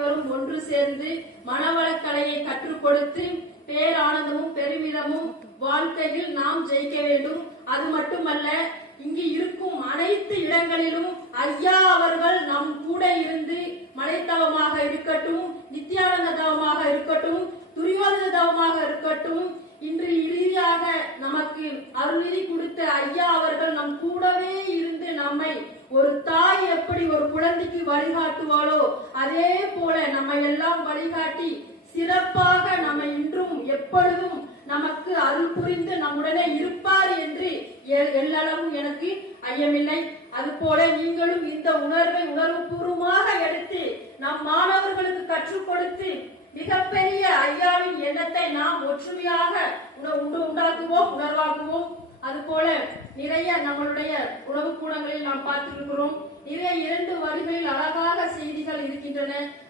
அனைவரும் ஒன்று சேர்ந்து மனவளக்கலையை கற்றுக் கொடுத்து பேரானந்தமும் பெருமிதமும் வாழ்க்கையில் நாம் ஜெயிக்க வேண்டும். அது மட்டுமல்ல இங்கு இருக்கும் அனைத்து இடங்களிலும் ஐயா அவர்கள் நம் கூட இருந்து மலைத்தவமாக இருக்கட்டும் நித்யானந்த தவமாக இருக்கட்டும் துரியோதன தவமாக இருக்கட்டும் இன்று இறுதியாக நமக்கு அருள்நிதி கொடுத்த ஐயா அவர்கள் நம் கூடவே இருந்து நம்மை ஒரு வழிகாட்டுவாளோ? அதே போல நம்மை எல்லாம் வழிகாட்டி சிறப்பாக நம்ம இன்றும் எப்பொழுதும் நமக்கு அருள் புரிந்து நம்முடனே இருப்பார் என்று எ- எல்லளவும் எனக்கு ஐயமில்லை. அதுபோல நீங்களும் இந்த உணர்வை உணர்வுபூர்வமாக எடுத்து நம் மாணவர்களுக்கு கற்றுக் கொடுத்து மிகப்பெரிய ஐயாவின் எண்ணத்தை நாம் ஒற்றுமையாக உண்டாக்குவோம் உணர்வாக்குவோம். அதுபோல நிறைய நம்மளுடைய உணவு கூடங்களில் நாம் பார்த்திருக்கிறோம். நிறைய